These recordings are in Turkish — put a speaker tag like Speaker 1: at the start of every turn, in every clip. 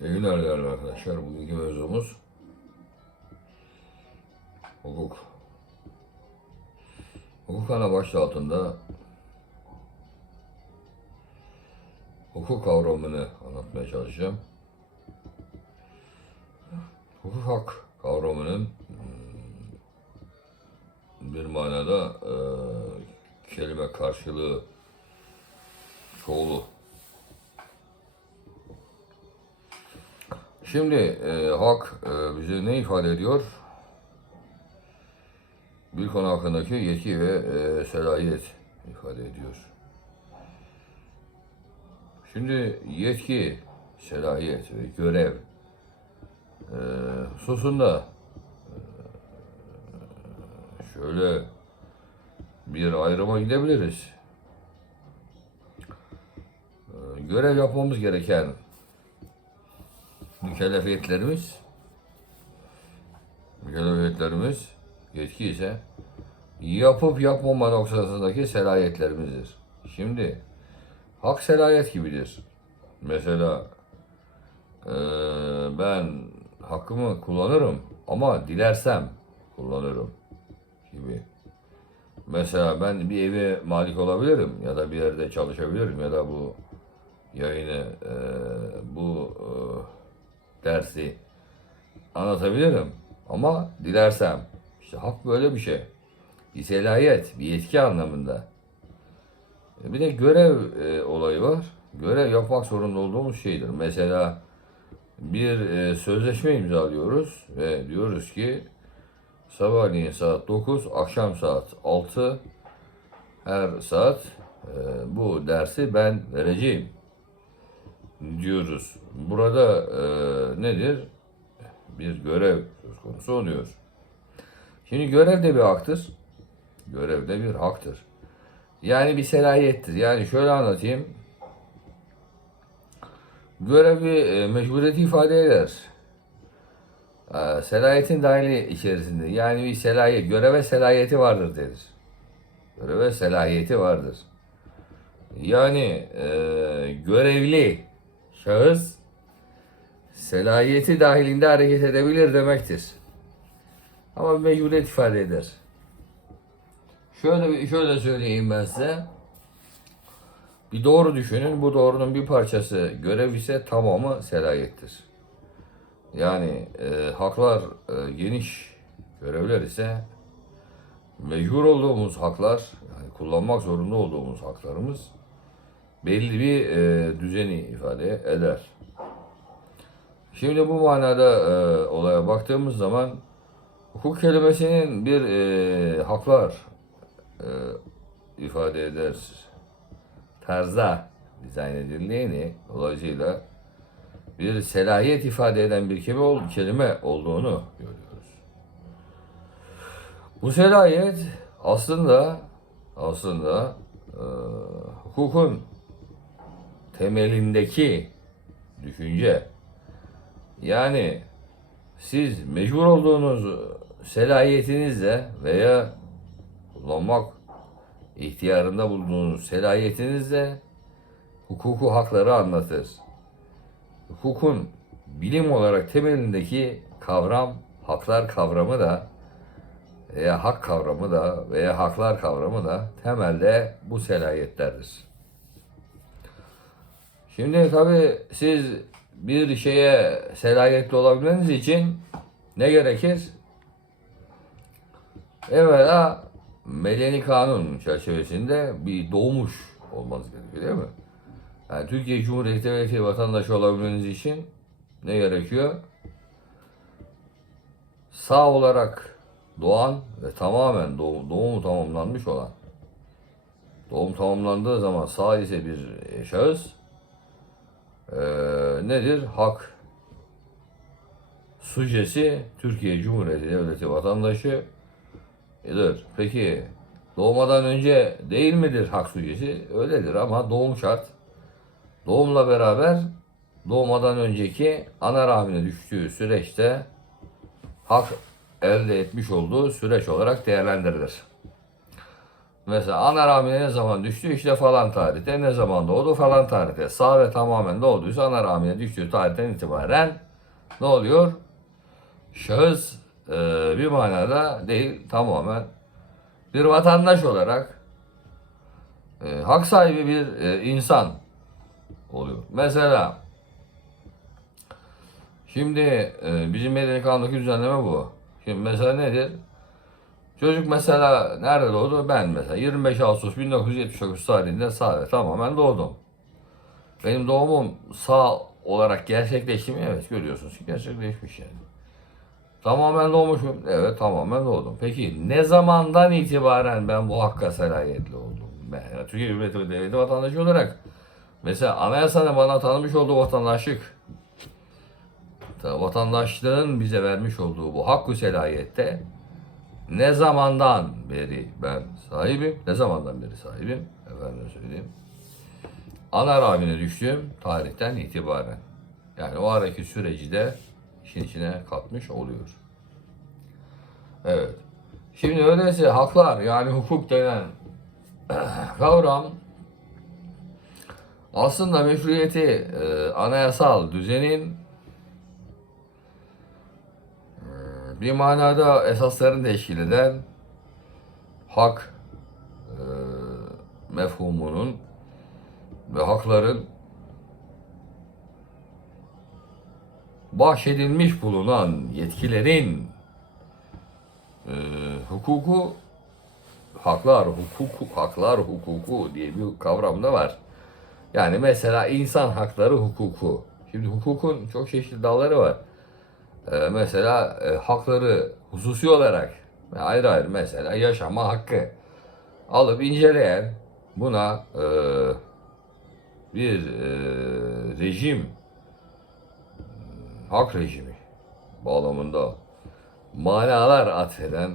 Speaker 1: İyi günler değerli arkadaşlar. Bugünkü mevzumuz hukuk. Hukuk ana başlığı altında hukuk kavramını anlatmaya çalışacağım. Hukuk hak kavramının hmm, bir manada e, kelime karşılığı çoğulu Şimdi e, hak e, bize ne ifade ediyor? Bir konu hakkındaki yetki ve e, selahiyet ifade ediyor. Şimdi yetki, selahiyet ve görev e, hususunda e, şöyle bir ayrıma gidebiliriz. E, görev yapmamız gereken mükellefiyetlerimiz mükellefiyetlerimiz yetki ise yapıp yapmama noktasındaki selahiyetlerimizdir. Şimdi hak selahiyet gibidir. Mesela eee, ben hakkımı kullanırım ama dilersem kullanırım gibi. Mesela ben bir eve malik olabilirim ya da bir yerde çalışabilirim ya da bu yayını eee, bu eee, dersi anlatabilirim. Ama dilersem işte hak böyle bir şey. Bir selahiyet, bir yetki anlamında. E, Bir de görev e, olayı var. Görev yapmak zorunda olduğumuz şeydir. Mesela bir e, sözleşme imzalıyoruz ve diyoruz ki sabahleyin saat 9, akşam saat 6 her saat e, bu dersi ben vereceğim diyoruz. Burada e, nedir? Bir görev söz konusu oluyor. Şimdi görev de bir haktır. Görev de bir haktır. Yani bir selahiyettir. Yani şöyle anlatayım. Görev bir e, mecburiyeti ifade eder. E, selahiyetin dahili içerisinde. Yani bir selahiyet, göreve selahiyeti vardır denir. Göreve selahiyeti vardır. Yani e, görevli şahıs selahiyeti dahilinde hareket edebilir demektir. Ama bir mecburiyet ifade eder. Şöyle şöyle söyleyeyim ben size. Bir doğru düşünün. Bu doğrunun bir parçası görev ise tamamı selahiyettir. Yani e, haklar e, geniş görevler ise mecbur olduğumuz haklar, yani kullanmak zorunda olduğumuz haklarımız belli bir e, düzeni ifade eder. Şimdi bu manada e, olaya baktığımız zaman hukuk kelimesinin bir e, haklar e, ifade eder tarzda dizayn edildiğini dolayısıyla bir selahiyet ifade eden bir kelime, ol- kelime olduğunu görüyoruz. Bu selahiyet aslında aslında e, hukukun temelindeki düşünce. Yani siz mecbur olduğunuz selahiyetinizle veya kullanmak ihtiyarında bulunduğunuz selahiyetinizle hukuku hakları anlatır. Hukukun bilim olarak temelindeki kavram, haklar kavramı da veya hak kavramı da veya haklar kavramı da temelde bu selahiyetlerdir. Şimdi tabi siz bir şeye selahiyetli olabilmeniz için ne gerekir? Evvela medeni kanun çerçevesinde bir doğmuş olmanız gerekiyor değil mi? Yani Türkiye Cumhuriyeti Devleti vatandaşı olabilmeniz için ne gerekiyor? Sağ olarak doğan ve tamamen doğum, doğumu tamamlanmış olan doğum tamamlandığı zaman sağ ise bir şahıs ee, nedir? Hak sujesi Türkiye Cumhuriyeti Devleti vatandaşı idir. Peki doğmadan önce değil midir hak sujesi? Öyledir ama doğum şart. Doğumla beraber doğmadan önceki ana rahmine düştüğü süreçte hak elde etmiş olduğu süreç olarak değerlendirilir. Mesela ana rahmine ne zaman düştü? İşte falan tarihte. Ne zaman doğdu? Falan tarihte. Sağ ve tamamen doğduysa ana rahmine düştüğü tarihten itibaren ne oluyor? Şahıs e, bir manada değil tamamen bir vatandaş olarak e, hak sahibi bir e, insan oluyor. Mesela şimdi e, bizim medeni kanundaki düzenleme bu. Şimdi mesela nedir? Çocuk mesela nerede doğdu? Ben mesela 25 Ağustos 1979 tarihinde sağ ve tamamen doğdum. Benim doğumum sağ olarak gerçekleşti mi? Evet görüyorsunuz ki gerçekleşmiş yani. Tamamen doğmuşum. Evet tamamen doğdum. Peki ne zamandan itibaren ben bu hakka selayetli oldum? Ben Türkiye Cumhuriyeti Devleti vatandaşı olarak mesela anayasada bana tanımış olduğu vatandaşlık ta- vatandaşlığın bize vermiş olduğu bu hakkı selayette ne zamandan beri ben sahibim? Ne zamandan beri sahibim? Efendim söyleyeyim. Ana rahmine düştüğüm tarihten itibaren. Yani o araki süreci de işin içine katmış oluyor. Evet. Şimdi öyleyse haklar yani hukuk denen kavram aslında meşruiyeti e, anayasal düzenin bir manada esaslarını teşkil eden hak e, mefhumunun ve hakların bahşedilmiş bulunan yetkilerin e, hukuku haklar hukuku haklar hukuku diye bir kavram da var. Yani mesela insan hakları hukuku. Şimdi hukukun çok çeşitli dalları var. E, mesela e, hakları hususi olarak ve ayrı ayrı mesela yaşama hakkı alıp inceleyen buna e, bir e, rejim hak rejimi bağlamında manalar atfeden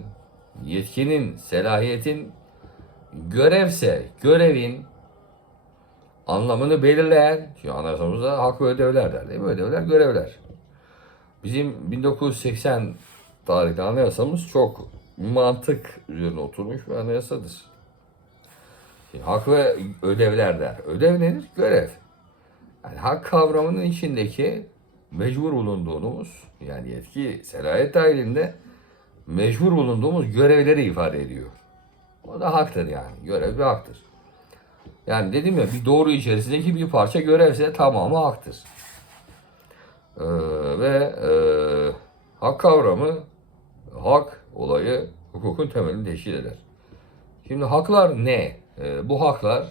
Speaker 1: yetkinin, selahiyetin görevse görevin anlamını belirleyen, çünkü anayasamızda hak ve ödevler der değil mi? Ödevler, görevler. Bizim 1980 tarihli anayasamız çok mantık üzerine oturmuş bir anayasadır. Şimdi hak ve ödevler der. Ödev nedir? Görev. Yani hak kavramının içindeki mecbur bulunduğumuz yani yetki selayet dahilinde mecbur bulunduğumuz görevleri ifade ediyor. O da haktır yani. Görev bir haktır. Yani dedim ya bir doğru içerisindeki bir parça görevse tamamı haktır. Ee, ve e, hak kavramı hak olayı hukukun temelini teşkil eder. Şimdi haklar ne? Ee, bu haklar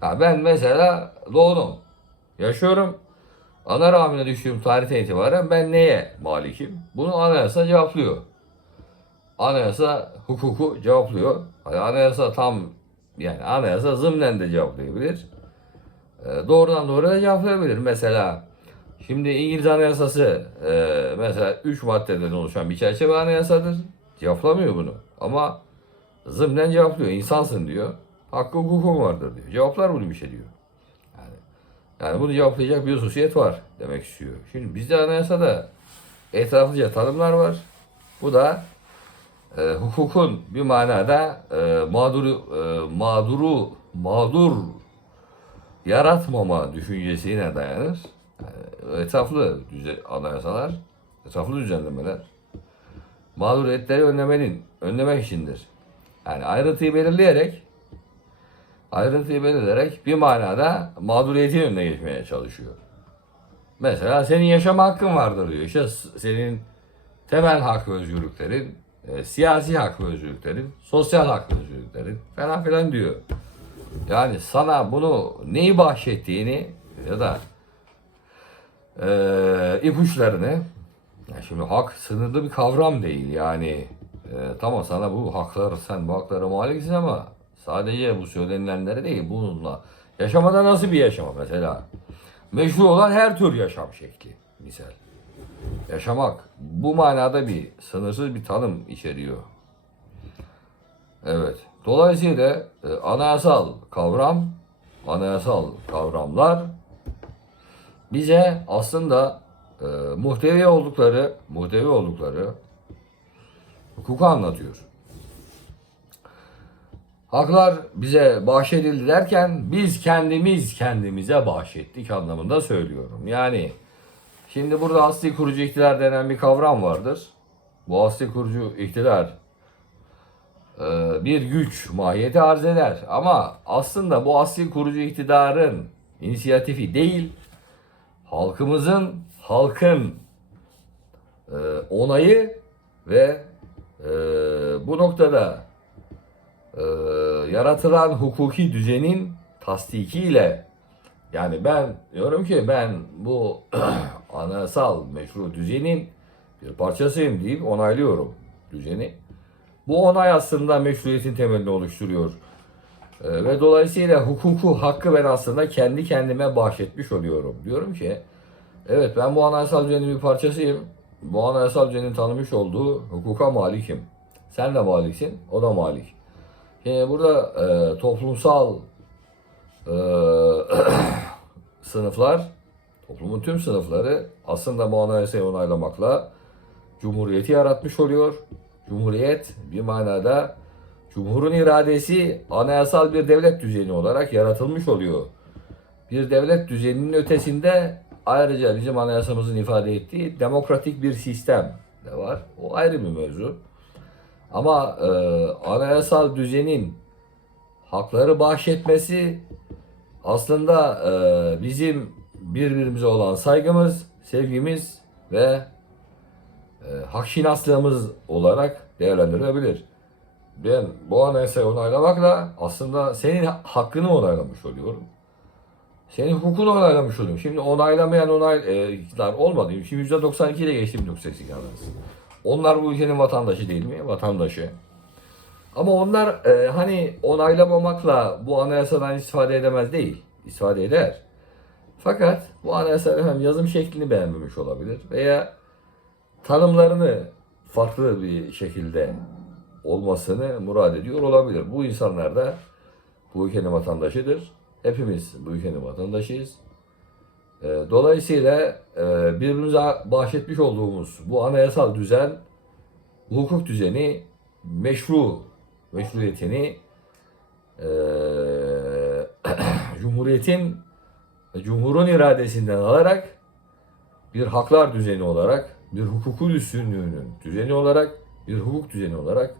Speaker 1: ha ben mesela doğdum. Yaşıyorum. Ana rahmine düştüğüm tarihten itibaren ben neye malikim? Bunu anayasa cevaplıyor. Anayasa hukuku cevaplıyor. Hani anayasa tam yani anayasa zımnen de cevaplayabilir. Ee, doğrudan doğruya cevaplayabilir. Mesela şimdi İngiliz anayasası e, mesela 3 maddeden oluşan bir çerçeve anayasadır. Cevaplamıyor bunu. Ama zımnen cevaplıyor. İnsansın diyor. Hakkı hukukun vardır diyor. Cevaplar bunu bir şey diyor. Yani, yani bunu cevaplayacak bir hususiyet var demek istiyor. Şimdi bizde anayasada etraflıca tanımlar var. Bu da e, hukukun bir manada e, mağduru e, mağduru mağdur yaratmama düşüncesine dayanır. Yani etraflı düze, anayasalar, etraflı düzenlemeler mağduriyetleri önlemenin önlemek içindir. Yani ayrıntıyı belirleyerek ayrıntıyı belirleyerek bir manada mağduriyetin önüne geçmeye çalışıyor. Mesela senin yaşama hakkın vardır diyor. İşte senin temel hak ve özgürlüklerin, e, siyasi hak ve özgürlüklerin, sosyal hak ve özgürlüklerin falan filan diyor. Yani sana bunu neyi bahşettiğini ya da e, ipuçlarını ya şimdi hak sınırlı bir kavram değil yani e, tamam sana bu haklar sen bu haklara maliksin ama sadece bu söylenilenlere değil bununla yaşamada nasıl bir yaşama mesela meşru olan her tür yaşam şekli misal yaşamak bu manada bir sınırsız bir tanım içeriyor. Evet. Dolayısıyla e, anayasal kavram, anayasal kavramlar bize aslında e, muhtevi oldukları, muhtevi oldukları hukuku anlatıyor. Haklar bize bahşedildi derken biz kendimiz kendimize bahşettik anlamında söylüyorum. Yani şimdi burada asli kurucu iktidar denen bir kavram vardır. Bu asli kurucu iktidar e, bir güç mahiyeti arz eder. Ama aslında bu asli kurucu iktidarın inisiyatifi değil, halkımızın, halkın e, onayı ve e, bu noktada e, yaratılan hukuki düzenin tasdikiyle yani ben diyorum ki ben bu anayasal meşru düzenin bir parçasıyım deyip onaylıyorum düzeni. Bu onay aslında meşruiyetin temelini oluşturuyor. E, ve dolayısıyla hukuku, hakkı ben aslında kendi kendime bahşetmiş oluyorum. Diyorum ki evet ben bu anayasal düzenin bir parçasıyım. Bu anayasal düzenin tanımış olduğu hukuka malikim. Sen de maliksin, o da malik. Şimdi burada e, toplumsal e, sınıflar, toplumun tüm sınıfları aslında bu anayasayı onaylamakla Cumhuriyeti yaratmış oluyor. Cumhuriyet bir manada Cumhurun iradesi anayasal bir devlet düzeni olarak yaratılmış oluyor. Bir devlet düzeninin ötesinde ayrıca bizim anayasamızın ifade ettiği demokratik bir sistem de var. O ayrı bir mevzu. Ama e, anayasal düzenin hakları bahşetmesi aslında e, bizim birbirimize olan saygımız, sevgimiz ve e, hakşinaslığımız olarak değerlendirilebilir. Ben bu anayasayı onaylamakla aslında senin hakkını onaylamış oluyorum. Senin hukukunu onaylamış oluyorum. Şimdi onaylamayan onay e, olmadı. Şimdi %92 ile geçtim 98 anayası. Onlar bu ülkenin vatandaşı değil mi? Vatandaşı. Ama onlar e, hani onaylamamakla bu anayasadan istifade edemez değil. İstifade eder. Fakat bu anayasa hem yazım şeklini beğenmemiş olabilir veya tanımlarını farklı bir şekilde olmasını murad ediyor olabilir. Bu insanlar da bu ülkenin vatandaşıdır. Hepimiz bu ülkenin vatandaşıyız. E, Dolayısıyla e, birbirimize bahşetmiş olduğumuz bu anayasal düzen, bu hukuk düzeni meşru, meşruiyetini e, Cumhuriyetin Cumhurun iradesinden alarak bir haklar düzeni olarak, bir hukuku üstünlüğünün düzeni olarak, bir hukuk düzeni olarak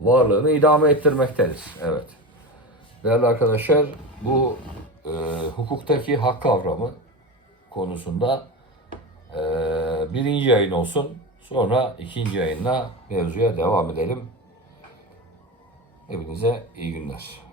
Speaker 1: varlığını idame ettirmektedir. Evet. Değerli arkadaşlar, bu e, hukuktaki hak kavramı konusunda e, birinci yayın olsun. Sonra ikinci yayınla mevzuya devam edelim. Hepinize iyi günler.